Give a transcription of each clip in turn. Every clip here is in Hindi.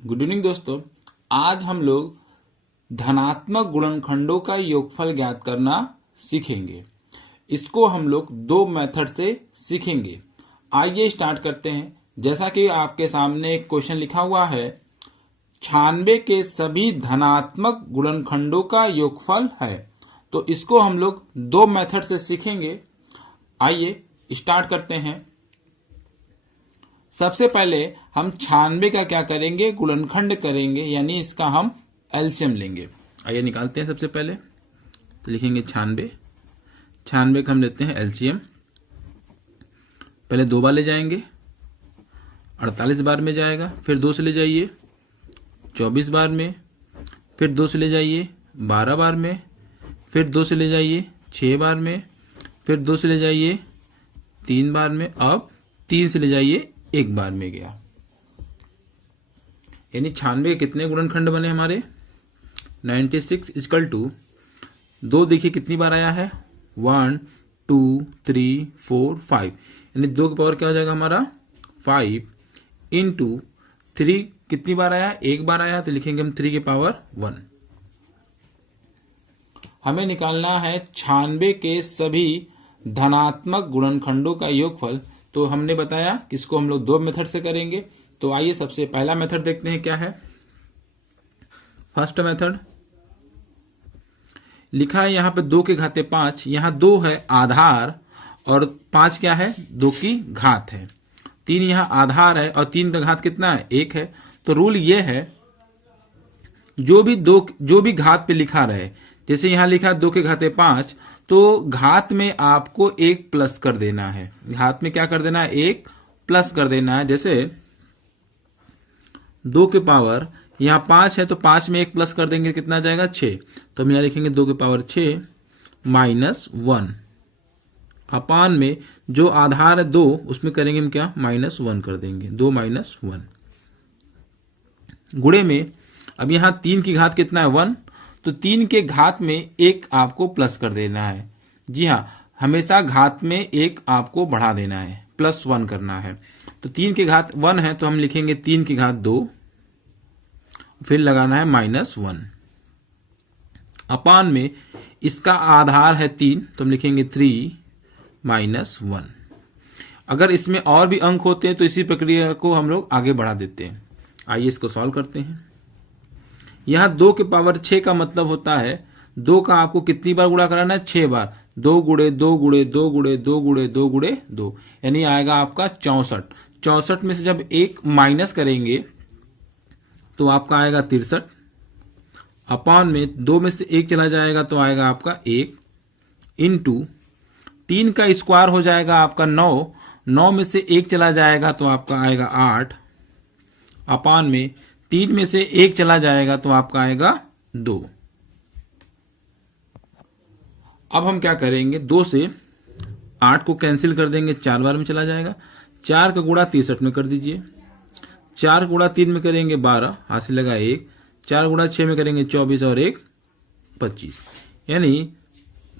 गुड इवनिंग दोस्तों। आज हम लोग धनात्मक गुणनखंडों का योगफल ज्ञात करना सीखेंगे। इसको हम लोग दो मेथड से सीखेंगे। आइए स्टार्ट करते हैं। जैसा कि आपके सामने एक क्वेश्चन लिखा हुआ है, 96 के सभी धनात्मक गुणनखंडों का योगफल है। तो इसको हम लोग दो मेथड से सीखेंगे। आइए स्टार्ट करते हैं। सबसे पहले हम 96 का क्या करेंगे, गुणनखंड करेंगे, यानी इसका हम एलसीएम लेंगे। आइए निकालते हैं। सबसे पहले तो लिखेंगे 96 का हम लेते हैं एलसीएम। पहले 2 बार ले जाएंगे, 48 बार में जाएगा। फिर 2 से ले जाइए 24 बार में। फिर 2 से ले जाइए 12 बार में। फिर 2 से ले जाइए 6 बार में। फिर 2 से ले जाइए 3 बार में। अब 3 से ले जाइए 1 बार में गया। यानी 96 के कितने गुणनखंड बने हमारे, 96 इक्वल टू 2। देखिए कितनी बार आया है, 1 2 3 4 5। यानी 2 की पावर क्या हो जाएगा हमारा 5 इंटू 3 कितनी बार आया, 1 बार आया। तो लिखेंगे हम 3 की पावर 1। हमें निकालना है 96 के सभी धनात्मक गुणनखंडों का योगफल। तो हमने बताया कि इसको हम लोग दो मेथड से करेंगे। तो आइए सबसे पहला मेथड देखते हैं क्या है। फर्स्ट मेथड लिखा है यहाँ पे 2 के घाते 5। यहाँ 2 है आधार और 5 क्या है, 2 की घात है। 3 यहाँ आधार है और 3 का घात कितना है, 1 है। तो रूल ये है, जो भी घात पे लिखा रहे, जैसे यहाँ लिखा है 2 के घाते 5, तो घात में आपको 1 प्लस कर देना है। घात में क्या कर देना है, 1 प्लस कर देना है। जैसे 2 के पावर यहाँ 5 है तो 5 में 1 प्लस कर देंगे, कितना आ जाएगा 6। तो हम यहाँ लिखेंगे 2 के पावर 6 माइनस 1 अपान में जो आधार है 2, उसमें करेंगे हम क्या, -1 कर देंगे। 2 माइनस 1 गुणे में अब यहाँ 3 की घात कितना है, 1। तो 3 के घात में 1 आपको प्लस कर देना है। जी हाँ, हमेशा घात में 1 आपको बढ़ा देना है, +1 करना है। तो 3 के घात 1 है तो हम लिखेंगे 3 की घात 2, फिर लगाना है -1 अपान में इसका आधार है 3, तो हम लिखेंगे 3 माइनस 1। अगर इसमें और भी अंक होते हैं तो इसी प्रक्रिया को हम लोग आगे बढ़ा देते हैं। आइए इसको सॉल्व करते हैं। यहाँ 2 के पावर 6 का मतलब होता है 2 का आपको कितनी बार गुणा कराना है, 6 बार। 2 गुणे 2 गुणे 2 गुणे 2 गुणे 2 गुणे 2, यानी आएगा आपका 64। 64 में से जब 1 माइनस करेंगे तो आपका आएगा 63 अपान में 2 में से 1 चला जाएगा तो आएगा आपका 1 इंटू 3 का स्क्वायर हो जाएगा आपका 9। 9 में से 1 चला जाएगा तो आपका आएगा 8 अपान में 3 में से 1 चला जाएगा तो आपका आएगा 2। अब हम क्या करेंगे, 2 से 8 को कैंसिल कर देंगे, 4 बार में चला जाएगा। 4 का गुणा 63 में कर दीजिए। 4 गुणा 3 में करेंगे 12, हाथ से लगा 1। 4 गुणा 6 में करेंगे 24 और 1 25। यानी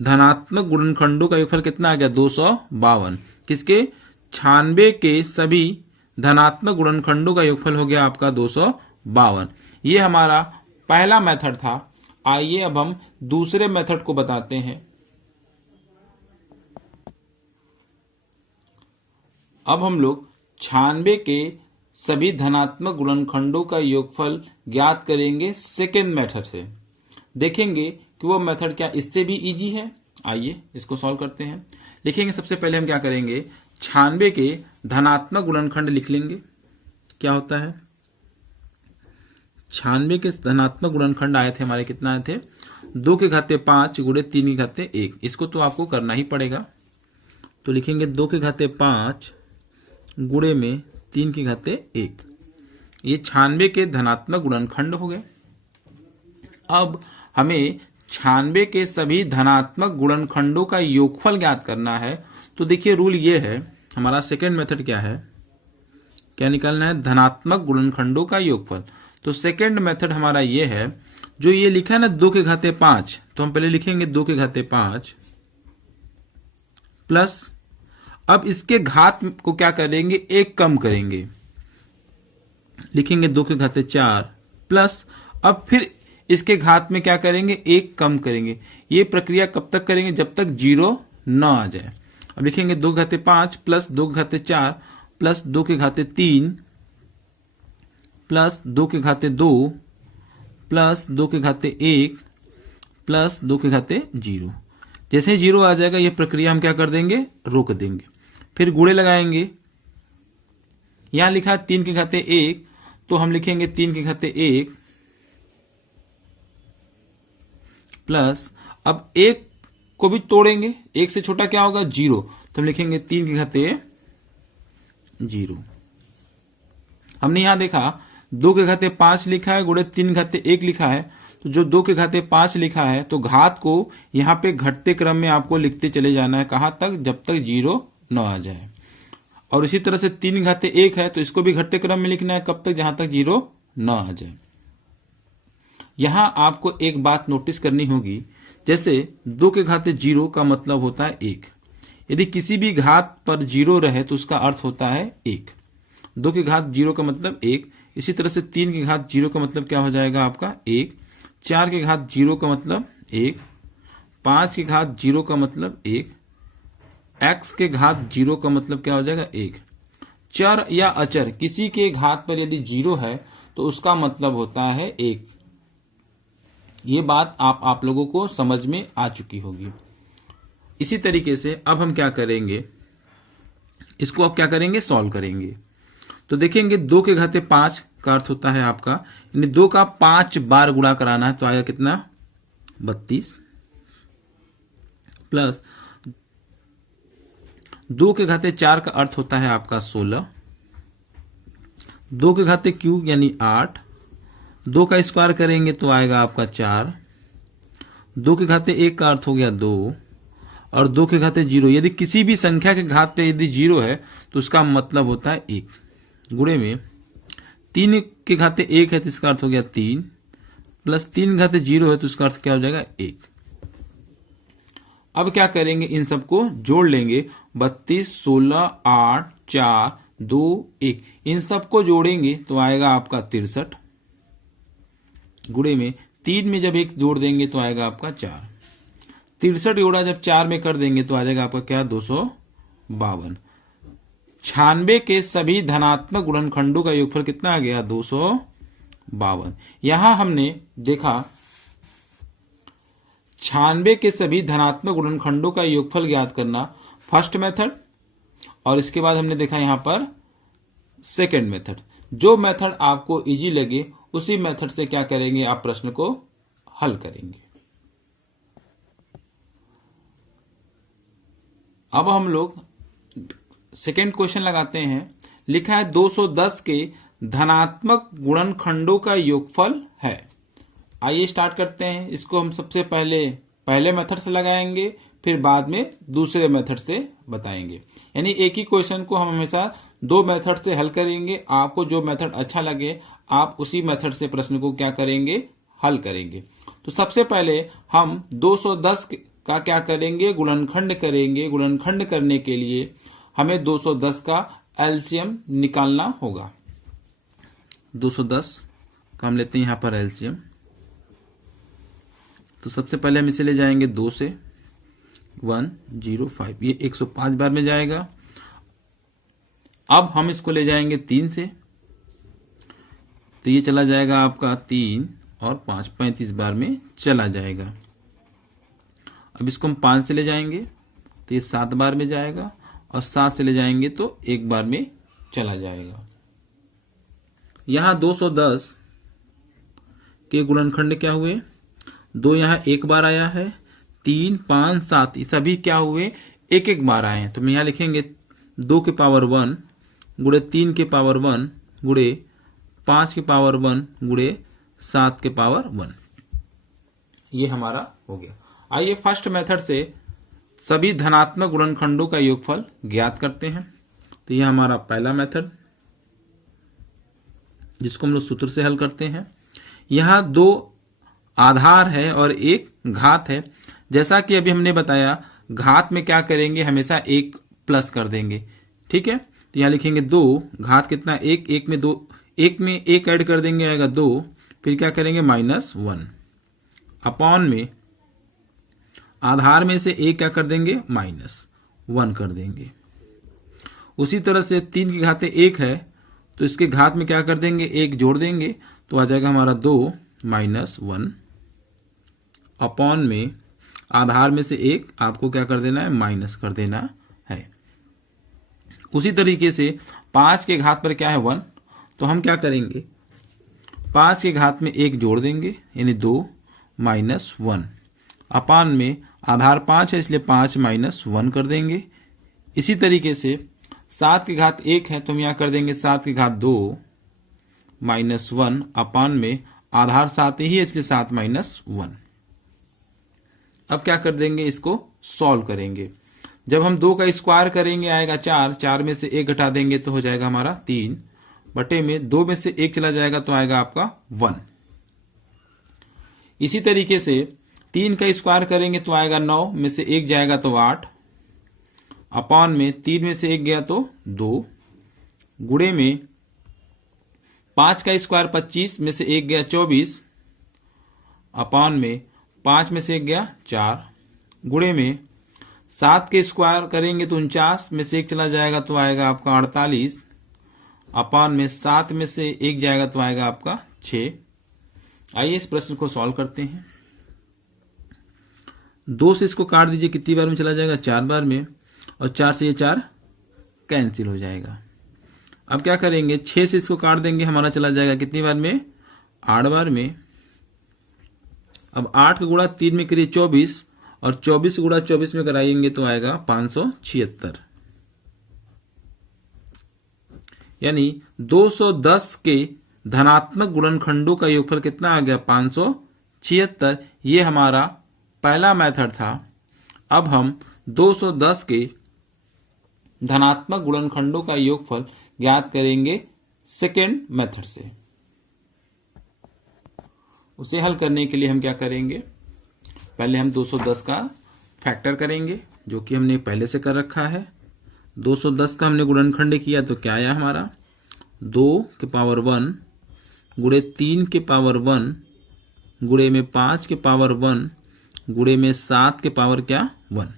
धनात्मक गुणनखंडों का योगफल कितना आ गया, 252। किसके, 96 के सभी धनात्मक गुणनखंडों का योगफल हो गया आपका 252। ये हमारा पहला मेथड था। आइए अब हम दूसरे मेथड को बताते हैं। अब हम लोग 96 के सभी धनात्मक गुणनखंडों का योगफल ज्ञात करेंगे सेकेंड मेथड से। देखेंगे कि वो मेथड क्या इससे भी इजी है। आइए इसको सॉल्व करते हैं। लिखेंगे सबसे पहले हम क्या करेंगे, 96 के धनात्मक गुणनखंड लिख लेंगे। क्या होता है, 96 के धनात्मक गुणनखंड आए थे हमारे, कितना आए थे, 2 के घाते 5 गुणे 3 के घाते 1। इसको तो आपको करना ही पड़ेगा। तो लिखेंगे 2 के घाते 5 गुणे में 3 के घाते 1। ये 96 के धनात्मक गुणनखंड हो गए। अब हमें 96 के सभी धनात्मक गुणनखंडों का योगफल ज्ञात करना है। तो देखिए रूल ये है, हमारा सेकेंड मेथड क्या है, क्या निकालना है, धनात्मक गुणनखंडों का योगफल। तो सेकेंड मेथड हमारा ये है, जो ये लिखा है ना 2 के घाते 5, तो हम पहले लिखेंगे 2 के घाते 5 प्लस, अब इसके घात को क्या करेंगे, 1 कम करेंगे। लिखेंगे 2 के घाते 4 प्लस, अब फिर इसके घात में क्या करेंगे, 1 कम करेंगे। ये प्रक्रिया कब तक करेंगे, जब तक 0 न आ जाए। अब लिखेंगे 2 के घाते 5 प्लस 2 के घाते 4 प्लस 2 के घाते 3 प्लस 2 के घाते 2 प्लस 2 के घाते 1 प्लस 2 के घाते 0। जैसे ही 0 आ जाएगा ये प्रक्रिया हम क्या कर देंगे, रोक देंगे। फिर गुणे लगाएंगे। यहां लिखा है 3 के घाते 1, तो हम लिखेंगे 3 के घाते 1 प्लस, अब 1 को भी तोड़ेंगे, 1 से छोटा क्या होगा, 0, तो हम लिखेंगे 3 के घाते 0। हमने यहां देखा 2 के घाते 5 लिखा है, गुणे 3 घाते 1 लिखा है, तो जो 2 के घाते 5 लिखा है तो घात को यहां पे घटते क्रम में आपको लिखते चले जाना है। कहां तक, जब तक 0 न आ जाए। और इसी तरह से 3 घाते 1 है तो इसको भी घटते क्रम में लिखना है, कब तक, जहां तक 0 न आ जाए। यहां आपको एक बात नोटिस करनी होगी, जैसे 2 के घाते 0 का मतलब होता है 1। यदि किसी भी घात पर 0 रहे तो उसका अर्थ होता है 1। 2 के घात 0 का मतलब 1। इसी तरह से 3 के घात 0 का मतलब क्या हो जाएगा आपका 1। 4 के घात 0 का मतलब 1। 5 के घात 0 का मतलब 1। x के घात 0 का मतलब क्या हो जाएगा 1। चर या अचर किसी के घात पर यदि 0 है तो उसका मतलब होता है 1। ये बात आप लोगों को समझ में आ चुकी होगी। इसी तरीके से अब हम क्या करेंगे, इसको अब क्या करेंगे, सॉल्व करेंगे। तो देखेंगे 2 के घाते 5 का अर्थ होता है आपका, यानी 2 का 5 बार गुणा कराना है, तो आएगा कितना, 32 प्लस 2 के घाते 4 का अर्थ होता है आपका 16। 2 के घाते क्यूब यानी 8। 2 का स्क्वायर करेंगे तो आएगा आपका 4। 2 के घाते 1 का अर्थ हो गया 2 और 2 के घाते 0। यदि किसी भी संख्या के घात पे यदि 0 है तो उसका मतलब होता है 1। गुणे में 3 के घाते 1 है तो इसका अर्थ हो गया 3 प्लस 3 के घाते 0 है तो उसका अर्थ क्या हो जाएगा 1। अब क्या करेंगे, इन सबको जोड़ लेंगे। 32, 16, 8, 4, 2, 1, इन सबको जोड़ेंगे तो आएगा आपका 63। गुणे में 3 में जब 1 जोड़ देंगे तो आएगा आपका 4। 63 जोड़ा जब 4 में कर देंगे तो आ जाएगा आपका क्या, 252। 96 के सभी धनात्मक गुणनखंडों का योगफल कितना आ गया, 252। यहां हमने देखा 96 के सभी धनात्मक गुणनखंडों का योगफल ज्ञात करना फर्स्ट मेथड, और इसके बाद हमने देखा यहां पर सेकंड मेथड। जो मेथड आपको इजी लगे उसी मेथड से क्या करेंगे, आप प्रश्न को हल करेंगे। अब हम लोग सेकंड क्वेश्चन लगाते हैं। लिखा है 210 के धनात्मक गुणनखंडों का योगफल है। आइए स्टार्ट करते हैं। इसको हम सबसे पहले मेथड से लगाएंगे, फिर बाद में दूसरे मेथड से बताएंगे। यानी एक ही क्वेश्चन को हम हमेशा 2 मेथड से हल करेंगे। आपको जो मेथड अच्छा लगे आप उसी मेथड से प्रश्न को क्या करेंगे, हल करेंगे। तो सबसे पहले हम 210 का क्या करेंगे, गुणनखंड करेंगे। गुणनखंड करने के लिए हमें 210 का एलसीएम निकालना होगा। 210 का हम लेते हैं यहां पर एलसीएम। तो सबसे पहले हम इसे ले जाएंगे 2 से, 105, ये 105 बार में जाएगा। अब हम इसको ले जाएंगे 3 से, तो ये चला जाएगा आपका 3 और 5, 35 बार में चला जाएगा। अब इसको हम 5 से ले जाएंगे तो ये 7 बार में जाएगा, और 7 से ले जाएंगे तो 1 बार में चला जाएगा। यहां 210 के गुणनखंड क्या हुए, 2 यहां 1 बार आया है, 3, 5, 7 ये सभी क्या हुए, 1-1 बार आए हैं। तो हम यहां लिखेंगे 2 के पावर 1 गुणे 3 के पावर 1 गुणे 5 के पावर 1 गुणे 7 के पावर 1। ये हमारा हो गया। आइए फर्स्ट मेथड से सभी धनात्मक गुणनखंडों का योगफल ज्ञात करते हैं। तो यह हमारा पहला मेथड, जिसको हम लोग सूत्र से हल करते हैं। यहां 2 आधार है और 1 घात है। जैसा कि अभी हमने बताया, घात में क्या करेंगे, हमेशा 1 प्लस कर देंगे। ठीक है, तो यहां लिखेंगे 2 घात कितना, 1, 1 में 2 एक में एक ऐड कर देंगे आएगा 2, फिर क्या करेंगे -1 अपॉन में आधार में से एक क्या कर देंगे -1 कर देंगे। उसी तरह से 3 की घात 1 है तो इसके घात में क्या कर देंगे, एक जोड़ देंगे तो आ जाएगा हमारा 2 -1 अपॉन में आधार में से एक आपको क्या कर देना है, माइनस कर देना है। उसी तरीके से 5 के घात पर क्या है 1, तो हम क्या करेंगे 5 के घात में एक जोड़ देंगे यानी 2 -1 अपान में आधार 5 है इसलिए 5 -1 कर देंगे। इसी तरीके से 7 की घात 1 है तो हम यहाँ कर देंगे 7 की घात 2 -1 अपान में आधार 7 ही है इसलिए 7 -1। अब क्या कर देंगे, इसको सॉल्व करेंगे। जब हम 2 का स्क्वायर करेंगे आएगा 4, 4 में से 1 घटा देंगे तो हो जाएगा हमारा 3 बटे में 2 में से 1 चला जाएगा तो आएगा आपका 1। इसी तरीके से 3 का स्क्वायर करेंगे तो आएगा 9 में से 1 जाएगा तो 8 अपॉन में 3 में से 1 गया तो 2 गुणे में 5 का स्क्वायर 25 में से 1 गया 24 अपॉन में 5 में से 1 गया 4 गुणे में 7 के स्क्वायर करेंगे तो 49 में से 1 चला जाएगा तो आएगा आपका 48 अपॉन में 7 में से 1 जाएगा तो आएगा आपका 6। आइए इस प्रश्न को सॉल्व करते हैं। 2 से इसको काट दीजिए, कितनी बार में चला जाएगा 4 बार में, और 4 से ये 4 कैंसिल हो जाएगा। अब क्या करेंगे 6 से इसको काट देंगे, हमारा चला जाएगा कितनी बार में 8 बार में। अब 8 का गुणा 3 में करिए 24 और 24 का गुणा 24 में कराएंगे तो आएगा 576 यानी 210 के धनात्मक गुणनखंडों का योगफल कितना आ गया 576। ये हमारा पहला मेथड था। अब हम 210 के धनात्मक गुणनखंडों का योगफल ज्ञात करेंगे सेकेंड मेथड से। उसे हल करने के लिए हम क्या करेंगे, पहले हम 210 का फैक्टर करेंगे जो कि हमने पहले से कर रखा है। 210 का हमने गुणनखंड किया तो क्या आया हमारा 2 के पावर 1 गुणे 3 के पावर 1 गुणे में 5 के पावर 1 गुणे में 7 के पावर क्या 1।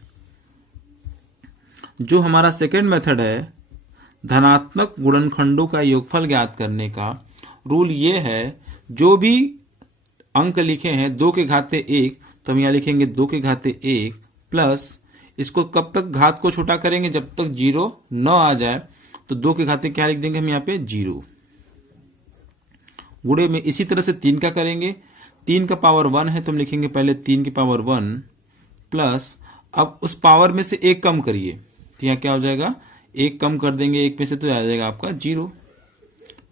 जो हमारा सेकेंड मेथड है धनात्मक गुणनखंडों का योगफल ज्ञात करने का रूल ये है, जो भी अंक लिखे हैं 2 के घाते 1 तो हम यहाँ लिखेंगे 2 के घाते 1 प्लस इसको कब तक घात को छोटा करेंगे जब तक 0 न आ जाए, तो 2 के घाते क्या लिख देंगे हम यहाँ पे 0 गुणे में। इसी तरह से 3 का करेंगे, 3 का पावर 1 है तो हम लिखेंगे पहले 3 की पावर 1 प्लस अब उस पावर में से 1 कम करिए तो यहाँ क्या हो जाएगा 1 कम कर देंगे 1 में से तो आ जाएगा आपका 0।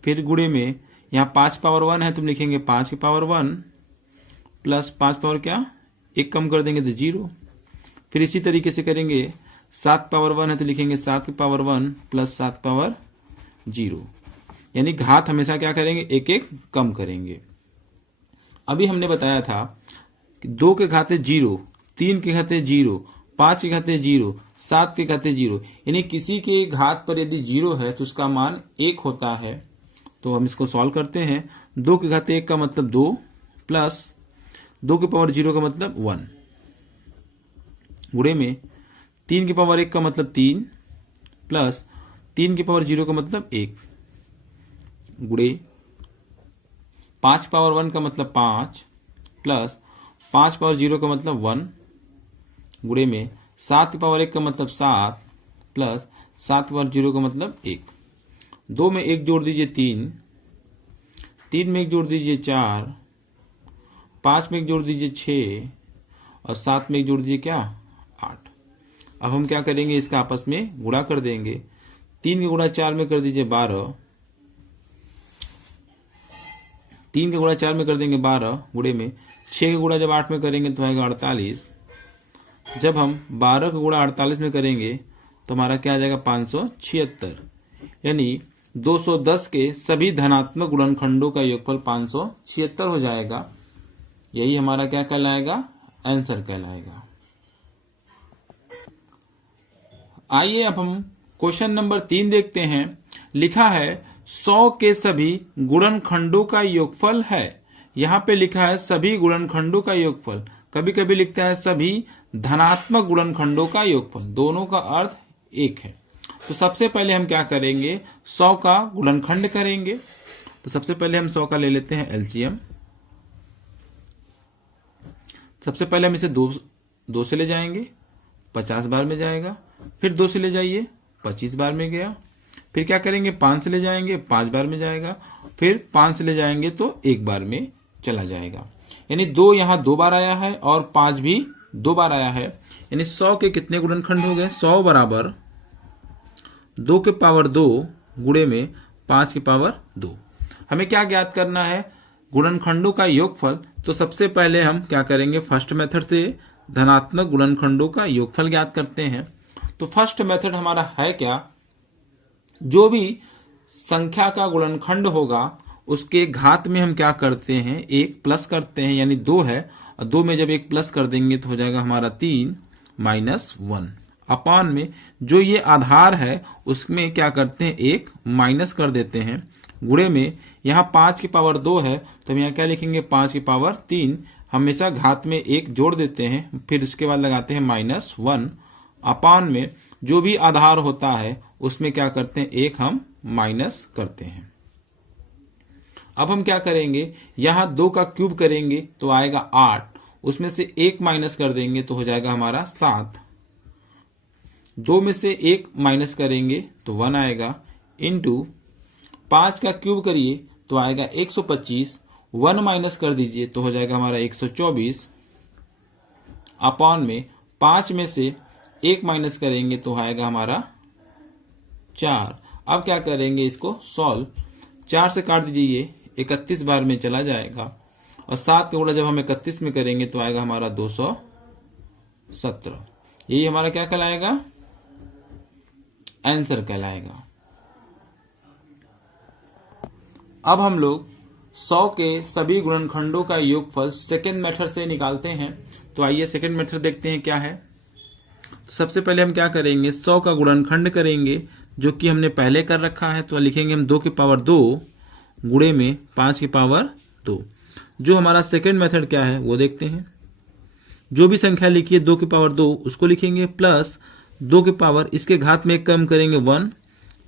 फिर गुणे में यहाँ 5 पावर 1 है तो हम लिखेंगे 5 की पावर 1 प्लस 5 पावर क्या 1 कम कर देंगे तो 0। फिर इसी तरीके से करेंगे 7 पावर 1 है तो लिखेंगे 7 की पावर 1 प्लस 7 पावर 0, यानी घात हमेशा क्या करेंगे 1-1 कम करेंगे। अभी हमने बताया था कि 2 के घाते 0, 3 के घाते 0, 5 के घाते 0, 7 के घाते 0, यानी किसी के घात पर यदि 0 है तो उसका मान 1 होता है। तो हम इसको सॉल्व करते हैं। 2 के घाते 1 का मतलब 2 प्लस 2 के पावर 0 का मतलब 1 गुणे में 3 की पावर 1 का मतलब 3 प्लस 3 की पावर 0 का मतलब 1 गुणे 5 पावर 1 का मतलब 5 प्लस 5 पावर 0 का मतलब 1 गुणे में 7 की पावर 1 का मतलब 7 प्लस 7 पावर 0 का मतलब 1। 2 में 1 जोड़ दीजिए 3, 3 में 1 जोड़ दीजिए 4, 5 में 1 जोड़ दीजिए 6 और 7 में 1 जोड़ दीजिए क्या 8। अब हम क्या करेंगे इसका आपस में गुणा कर देंगे। 3 का गुणा 4 में कर दीजिए 12, 3 का गुणा 4 में कर देंगे 12 गुणे में 6 का गुणा जब 8 में करेंगे तो आएगा 48। जब हम 12 का गुणा 48 में करेंगे तो हमारा क्या आ जाएगा 576, यानी 210 के सभी धनात्मक गुणनखंडों का योगफल 576 हो जाएगा। यही हमारा क्या कहलाएगा आंसर कहलाएगा। आइए अब हम क्वेश्चन नंबर 3 देखते हैं। लिखा है 100 के सभी गुणनखंडों का योगफल है। यहाँ पे लिखा है सभी गुणनखंडों का योगफल, कभी कभी लिखता है सभी धनात्मक गुणनखंडों का योगफल, दोनों का अर्थ एक है। तो सबसे पहले हम क्या करेंगे, 100 का गुणनखंड करेंगे। तो सबसे पहले हम 100 का ले लेते हैं एलसीएम। सबसे पहले हम इसे दो से ले जाएंगे, 50 बार में जाएगा। फिर 2 से ले जाइए, 25 बार में गया। फिर क्या करेंगे, 5 से ले जाएंगे, 5 बार में जाएगा। फिर 5 से ले जाएंगे तो 1 बार में चला जाएगा। यानी 2 यहाँ 2 बार आया है और 5 भी 2 बार आया है। यानी 100 के कितने गुणनखंड हो गए, 100 बराबर 2 के पावर 2 गुणे में 5 की पावर 2। हमें क्या ज्ञात करना है, गुणनखंडों का योगफल। तो सबसे पहले हम क्या करेंगे, फर्स्ट मेथड से धनात्मक गुणनखंडों का योगफल ज्ञात करते हैं। तो फर्स्ट मेथड हमारा है क्या, जो भी संख्या का गुणनखंड होगा उसके घात में हम क्या करते हैं, 1 प्लस करते हैं। यानी 2 है और 2 में जब 1 प्लस कर देंगे तो हो जाएगा हमारा 3 माइनस 1 अपान में जो ये आधार है उसमें क्या करते हैं, 1 माइनस कर देते हैं। गुणे में यहाँ 5 की पावर 2 है तो हम यहाँ क्या लिखेंगे, 5 की पावर 3। हमेशा घात में 1 जोड़ देते हैं, फिर इसके बाद लगाते हैं -1 अपान में जो भी आधार होता है उसमें क्या करते हैं, 1 हम माइनस करते हैं। अब हम क्या करेंगे, यहाँ 2 का क्यूब करेंगे तो आएगा 8, उसमें से 1 माइनस कर देंगे तो हो जाएगा हमारा 7। 2 में से 1 माइनस करेंगे तो 1 आएगा, इंटू 5 का क्यूब करिए तो आएगा 125, 1 माइनस कर दीजिए तो हो जाएगा हमारा 124 अपॉन में 5 में से 1 माइनस करेंगे तो आएगा हमारा 4। अब क्या करेंगे, इसको सॉल्व, 4 से काट दीजिए, 31 बार में चला जाएगा और 7 का गुणा जब हम 31 में करेंगे तो आएगा हमारा 217। यही हमारा क्या कहलाएगा, आंसर कहलाएगा। अब हम लोग 100 के सभी गुणनखंडों का योगफल सेकेंड मेथड से निकालते हैं। तो आइए सेकेंड मेथड देखते हैं क्या है। तो सबसे पहले हम क्या करेंगे, 100 का गुणनखंड करेंगे जो कि हमने पहले कर रखा है। तो लिखेंगे हम 2 की पावर 2 गुणे में 5 की पावर 2। जो हमारा सेकेंड मेथड क्या है वो देखते हैं। जो भी संख्या लिखी है 2 की पावर 2 उसको लिखेंगे प्लस 2 की पावर, इसके घात में 1 कम करेंगे 1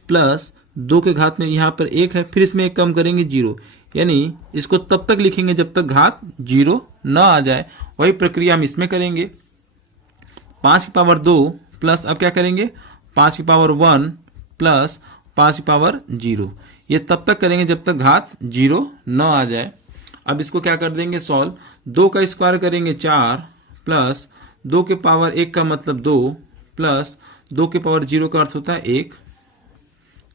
प्लस 2 के घात में यहाँ पर 1 है, फिर इसमें 1 कम करेंगे 0। यानी इसको तब तक लिखेंगे जब तक घात 0 न आ जाए। वही प्रक्रिया हम इसमें करेंगे। 5 की पावर 2 प्लस अब क्या करेंगे, 5 की पावर 1 प्लस 5 की पावर 0। ये तब तक करेंगे जब तक घात 0 न आ जाए। अब इसको क्या कर देंगे, सॉल्व, 2 का स्क्वायर करेंगे 4 प्लस 2 के पावर 1 का मतलब 2 प्लस 2 के पावर 0 का अर्थ होता है 1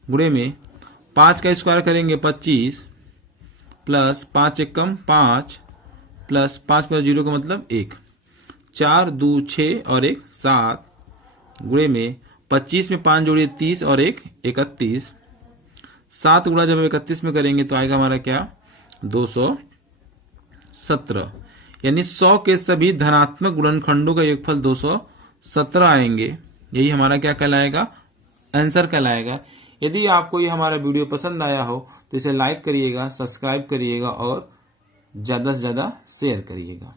गुणे में 5 का स्क्वायर करेंगे 25 प्लस 5 1 कम 5 प्लस 5 पर 0 का मतलब 1, 4 2 6 और 1 7 गुणे में 25 में 5 जोड़िए 30 और 1 31। 7 गुणा जब 31 में करेंगे तो आएगा हमारा क्या, 217। यानी 100 के सभी धनात्मक गुणनखंडों का योगफल 217 आएंगे। यही हमारा क्या कहलाएगा, आंसर कहलाएगा। यदि आपको ये हमारा वीडियो पसंद आया हो तो इसे लाइक करिएगा, सब्सक्राइब करिएगा और ज़्यादा से ज़्यादा शेयर करिएगा।